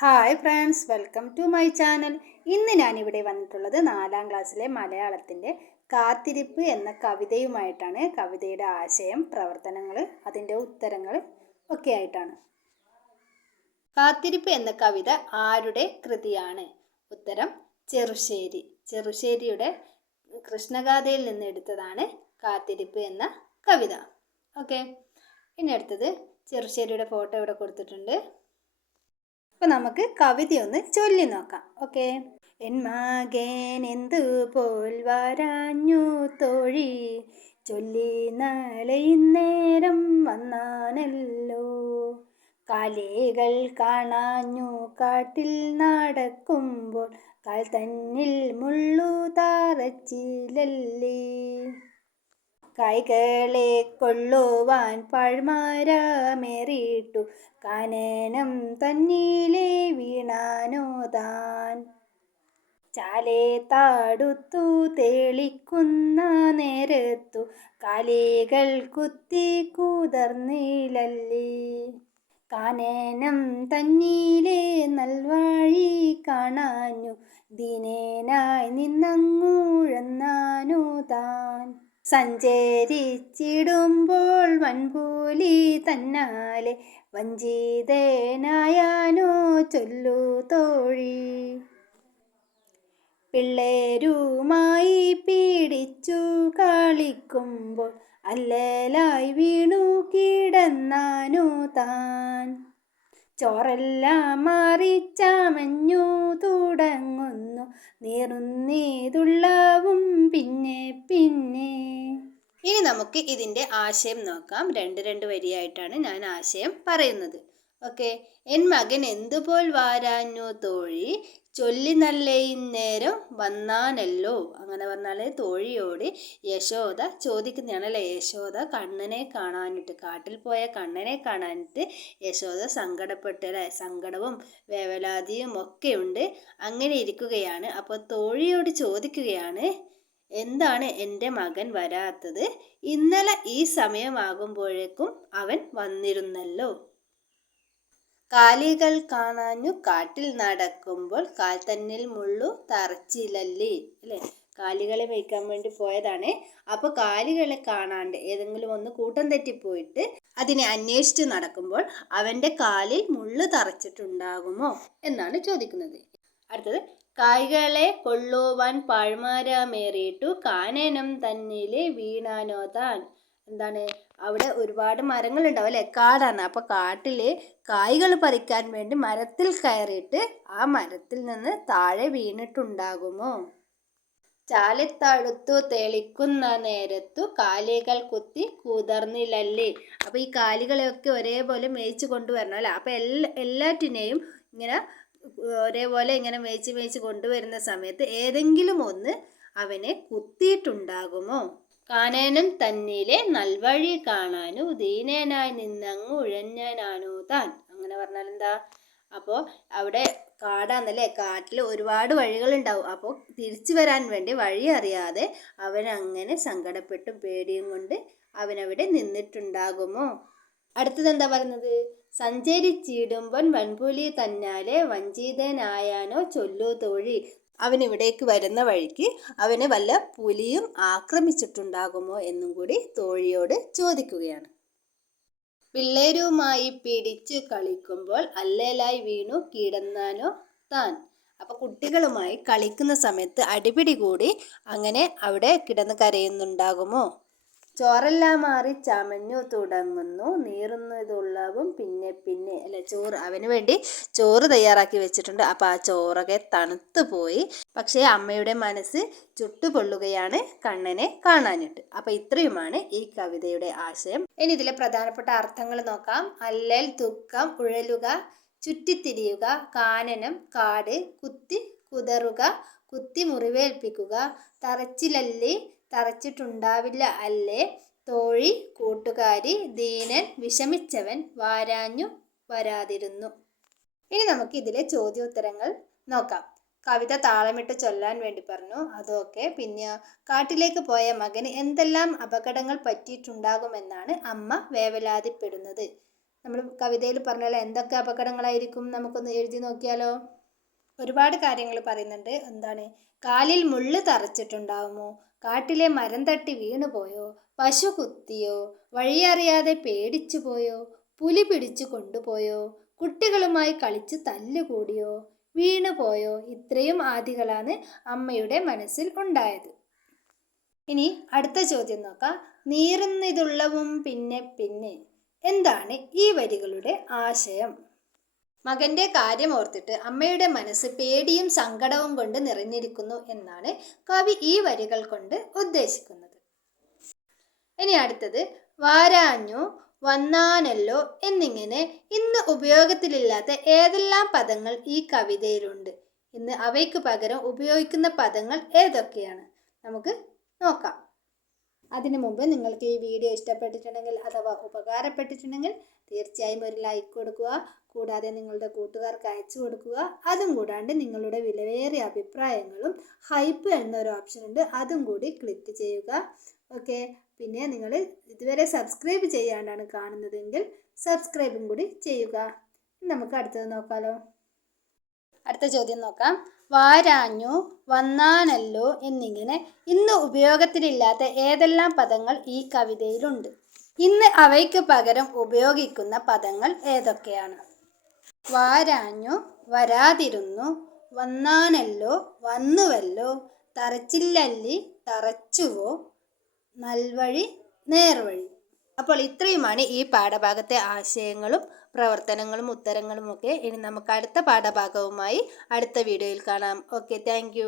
Hi friends welcome to my channel ഇന്ന് ഞാനിവിടെ വന്നിട്ടുള്ളത് നാലാം ക്ലാസ്സിലെ മലയാളത്തിന്റെ കാത്തിരിപ്പ് എന്ന കവിതയുമായിട്ടാണ്. കവിതയുടെ ആശയം പ്രവർത്തനങ്ങൾ അതിന്റെ ഉത്തരങ്ങൾ ഒക്കെ ആയിട്ടാണ്. കാത്തിരിപ്പ് എന്ന കവിത ആരുടെ കൃതിയാണ്? ഉത്തരം ചെറുശ്ശേരി. ചെറുശ്ശേരിയുടെ കൃഷ്ണഗാഥയിൽ നിന്ന് എടുത്തതാണ് കാത്തിരിപ്പ് എന്ന കവിത. ഓക്കെ ഇനി അടുത്തത് ചെറുശ്ശേരിയുടെ ഫോട്ടോ ഇവിടെ കൊടുത്തിട്ടുണ്ട്. അപ്പോൾ നമുക്ക് കവിതയൊന്ന് ചൊല്ലി നോക്കാം. ഓക്കെ. എൻ മകൻ എന്തു പോൽ വരാഞ്ഞു തൊഴി ചൊല്ലി നാളെ ഇന്നേരം വന്നാനല്ലോ. കാലേകൾ കാണാഞ്ഞു കാട്ടിൽ നടക്കുമ്പോൾ കാൽ തന്നിൽ മുള്ളു താറച്ചിലല്ലേ. കൈകളെ കൊള്ളുവാൻ പഴമാരാമേറിയിട്ടു കാനനം തന്നിലെ വീണാനോ താൻ. ചാലെ താടുത്തു തേളിക്കുന്ന നേരത്തു. കാലികൾ കുത്തി കുതർന്നിലല്ലേ. കാനനം തന്നിലെ നൽവാഴി കാണാഞ്ഞു. ദിനേനായി നിന്നങ്ങൂഴന്നാനോ താൻ. സഞ്ചരിച്ചിടുമ്പോൾ വൻപൂലി തന്നാലെ വഞ്ചിതനായാനോ ചൊല്ലു തോഴി. പിള്ളേരുമായി പീഡിച്ചു കളിക്കുമ്പോൾ അല്ലലായി വീണു കിടന്നാനോ താൻ. ചോറെല്ലാം മാറിച്ചാമഞ്ഞു തുടങ്ങുന്നു. നീറുന്നീതുള്ളവും പിന്നെ പിന്നെ. ഇനി നമുക്ക് ഇതിന്റെ ആശയം നോക്കാം. രണ്ട് രണ്ട് വരിയായിട്ടാണ് ഞാൻ ആശയം പറയുന്നത്. ഓക്കെ. എൻ മകൻ എന്തുപോൽ വാരാഞ്ഞു തോഴി ചൊല്ലി നല്ല നേരം വന്നാനല്ലോ. അങ്ങനെ പറഞ്ഞാൽ തോഴിയോട് യശോദ ചോദിക്കുന്നതാണ് അല്ലേ? യശോദ കണ്ണനെ കാണാനിട്ട് കാട്ടിൽ പോയ കണ്ണനെ കാണാനിട്ട് യശോദ സങ്കടപ്പെട്ട് അല്ലേ സങ്കടവും വേവലാതിയും ഒക്കെ ഉണ്ട്. അങ്ങനെ ഇരിക്കുകയാണ്. അപ്പോൾ തോഴിയോട് ചോദിക്കുകയാണ് എന്താണ് എന്റെ മകൻ വരാത്തത്? ഇന്നലെ ഈ സമയമാകുമ്പോഴേക്കും അവൻ വന്നിരുന്നല്ലോ. കാലികൾ കാണാഞ്ഞു കാട്ടിൽ നടക്കുമ്പോൾ കാൽ തന്നിൽ മുള്ളു തറച്ചിലല്ലേ? അല്ലേ? കാലികളെ മേയ്ക്കാൻ വേണ്ടി പോയതാണ്. അപ്പോൾ കാലികളെ കാണാണ്ട് ഏതെങ്കിലും ഒന്ന് കൂട്ടം തെറ്റിപ്പോയിട്ട് അതിനെ അന്വേഷിച്ച് നടക്കുമ്പോൾ അവന്റെ കാലിൽ മുള്ളു തറച്ചിട്ടുണ്ടാകുമോ എന്നാണ് ചോദിക്കുന്നത്. അടുത്തത് കായ്കളെ കൊള്ളുവാൻ പാഴ്മാരാമേറിയിട്ടു കാനനം തന്നിലെ വീണാനോ താൻ. എന്താണ്? അവിടെ ഒരുപാട് മരങ്ങളുണ്ടാവും അല്ലേ? കാടാണ്. അപ്പോൾ കാട്ടിൽ കായ്കൾ പറിക്കാൻ വേണ്ടി മരത്തിൽ കയറിയിട്ട് ആ മരത്തിൽ നിന്ന് താഴെ വീണിട്ടുണ്ടാകുമോ? ചാലിത്തടുത്തു തെളിക്കുന്ന നേരത്തു കാലികൾ കുത്തി കുതർന്നില്ലല്ലേ? അപ്പോൾ ഈ കാലികളെയൊക്കെ ഒരേപോലെ മേയിച്ച് കൊണ്ടുവരണം അല്ലേ? അപ്പോൾ എല്ലാ എല്ലാറ്റിനെയും ഇങ്ങനെ ഒരേപോലെ ഇങ്ങനെ മേയിച്ച് മേയിച്ച് കൊണ്ടുവരുന്ന സമയത്ത് ഏതെങ്കിലും ഒന്ന് അവനെ കുത്തിയിട്ടുണ്ടാകുമോ? കാനനം തന്നിലെ നൽവഴി കാണാനു ദീനനായി നിന്നങ്ങ് ഉഴഞ്ഞനാനോ താൻ. അങ്ങനെ പറഞ്ഞാൽ എന്താ അപ്പോൾ അവിടെ കാടാന്നല്ലേ? കാട്ടിൽ ഒരുപാട് വഴികളുണ്ടാവും. അപ്പോൾ തിരിച്ചു വരാൻ വേണ്ടി വഴി അറിയാതെ അവനങ്ങനെ സങ്കടപ്പെട്ടും പേടിയും കൊണ്ട് അവനവിടെ നിന്നിട്ടുണ്ടാകുമോ? അടുത്തത് എന്താ പറയുന്നത്? സഞ്ചരിച്ചിടുമ്പൻ വൻപുലി തന്നാലെ വഞ്ചിതനായാനോ ചൊല്ലു തൊഴി. അവൻ ഇവിടേക്ക് വരുന്ന വഴിക്ക് അവനെ വല്ല പുലിയും ആക്രമിച്ചിട്ടുണ്ടാകുമോ എന്നും കൂടി തോഴിയോട് ചോദിക്കുകയാണ്. പിള്ളേരുമായി പിടിച്ച് കളിക്കുമ്പോൾ അല്ലേലായി വീണു കിടന്നാനോ താൻ. അപ്പൊ കുട്ടികളുമായി കളിക്കുന്ന സമയത്ത് അടിപിടി കൂടി അങ്ങനെ അവിടെ കിടന്ന് കരയുന്നുണ്ടാകുമോ? ചോറെല്ലാം മാറി ചമഞ്ഞു തുടങ്ങുന്നു. നീറുന്നതുള്ളവും പിന്നെ പിന്നെ അല്ലെ ചോറ് അവന് വേണ്ടി ചോറ് തയ്യാറാക്കി വെച്ചിട്ടുണ്ട്. അപ്പോൾ ആ ചോറൊക്കെ തണുത്തു പോയി. പക്ഷേ അമ്മയുടെ മനസ്സ് ചുട്ടുപൊള്ളുകയാണ് കണ്ണനെ കാണാനിട്ട് അപ്പോൾ ഇത്രയുമാണ് ഈ കവിതയുടെ ആശയം. ഇനി ഇതിലെ പ്രധാനപ്പെട്ട അർത്ഥങ്ങൾ നോക്കാം. അല്ലൽ ദുഃഖം ഉഴലുക ചുറ്റിത്തിരിയുക കാനനം കാട് കുത്തി കുതറുക കുത്തി മുറിവേൽപ്പിക്കുക തറച്ചിലല്ലി തറച്ചിട്ടുണ്ടാവില്ല അല്ലേ? തോഴി കൂട്ടുകാരി ദീനൻ വിഷമിച്ചവൻ വാരാഞ്ഞു വരാതിരുന്നു. ഇനി നമുക്ക് ഇതിലെ ചോദ്യോത്തരങ്ങൾ നോക്കാം. കവിത താളമിട്ട് ചൊല്ലാൻ വേണ്ടി പറഞ്ഞു. അതൊക്കെ പിന്നെ കാട്ടിലേക്ക് പോയ മകന് എന്തെല്ലാം അപകടങ്ങൾ പറ്റിയിട്ടുണ്ടാകുമെന്നാണ് അമ്മ വേവലാതിപ്പെടുന്നത്. നമ്മൾ കവിതയിൽ പറഞ്ഞാൽ എന്തൊക്കെ അപകടങ്ങളായിരിക്കും നമുക്കൊന്ന് എഴുതി നോക്കിയാലോ? ഒരുപാട് കാര്യങ്ങൾ പറയുന്നുണ്ട്. എന്താണ്? കാലിൽ മുള്ള് തറച്ചിട്ടുണ്ടാവുമോ? കാട്ടിലെ മരം തട്ടി വീണുപോയോ? പശു കുത്തിയോ? വഴിയറിയാതെ പേടിച്ചു പോയോ പുലി പിടിച്ചു കൊണ്ടുപോയോ? കുട്ടികളുമായി കളിച്ച് തല്ലുകൂടിയോ? വീണുപോയോ? ഇത്രയും ആദികളാണ് അമ്മയുടെ മനസ്സിൽ ഉണ്ടായത്. ഇനി അടുത്ത ചോദ്യം നോക്കാം. നീറുന്നിതുള്ളവും പിന്നെ പിന്നെ. എന്താണ് ഈ വരികളുടെ ആശയം? മകന്റെ കാര്യം ഓർത്തിട്ട് അമ്മയുടെ മനസ്സ് പേടിയും സങ്കടവും കൊണ്ട് നിറഞ്ഞിരിക്കുന്നു എന്നാണ് കവി ഈ വരികൾ കൊണ്ട് ഉദ്ദേശിക്കുന്നത്. ഇനി അടുത്തത് വാരാഞ്ഞു വന്നാനല്ലോ എന്നിങ്ങനെ ഇന്ന് ഉപയോഗത്തിലില്ലാത്ത ഏതെല്ലാം പദങ്ങൾ ഈ കവിതയിലുണ്ട് ഇന്ന് അവയ്ക്ക് പകരം ഉപയോഗിക്കുന്ന പദങ്ങൾ ഏതൊക്കെയാണ്? നമുക്ക് നോക്കാം. അതിനു മുമ്പ് നിങ്ങൾക്ക് ഈ വീഡിയോ ഇഷ്ടപ്പെട്ടിട്ടുണ്ടെങ്കിൽ അഥവാ ഉപകാരപ്പെട്ടിട്ടുണ്ടെങ്കിൽ തീർച്ചയായും ഒരു ലൈക്ക് കൊടുക്കുക. കൂടാതെ നിങ്ങളുടെ കൂട്ടുകാർക്ക് അയച്ചു കൊടുക്കുക. അതും കൂടാണ്ട് നിങ്ങളുടെ വിലവേറിയ അഭിപ്രായങ്ങളും ഹൈപ്പ് എന്നൊരു ഓപ്ഷൻ ഉണ്ട്. അതും കൂടി ക്ലിക്ക് ചെയ്യുക. ഓക്കെ പിന്നെ നിങ്ങൾ ഇതുവരെ സബ്സ്ക്രൈബ് ചെയ്യാണ്ടാണ് കാണുന്നതെങ്കിൽ സബ്സ്ക്രൈബും കൂടി ചെയ്യുക. നമുക്ക് അടുത്തത് നോക്കാലോ. അടുത്ത ചോദ്യം നോക്കാം. വാരാഞ്ഞു വന്നാനല്ലോ എന്നിങ്ങനെ ഇന്ന് ഉപയോഗത്തിലില്ലാത്ത ഏതെല്ലാം പദങ്ങൾ ഈ കവിതയിലുണ്ട്? ഇന്ന് അവയ്ക്ക് പകരം ഉപയോഗിക്കുന്ന പദങ്ങൾ ഏതൊക്കെയാണ്? വാരാഞ്ഞു വരാതിരുന്നു വന്നാനല്ലോ വന്നുവല്ലോ തറച്ചില്ലല്ലി തറച്ചുവോ നൽവഴി നേർവഴി. അപ്പോൾ ഇത്രയുമാണ് ഈ പാഠഭാഗത്തെ ആശയങ്ങളും പ്രവർത്തനങ്ങളും ഉത്തരങ്ങളും ഒക്കെ ഇനി നമുക്ക് അടുത്ത പാഠഭാഗവുമായി അടുത്ത വീഡിയോയിൽ കാണാം. Okay thank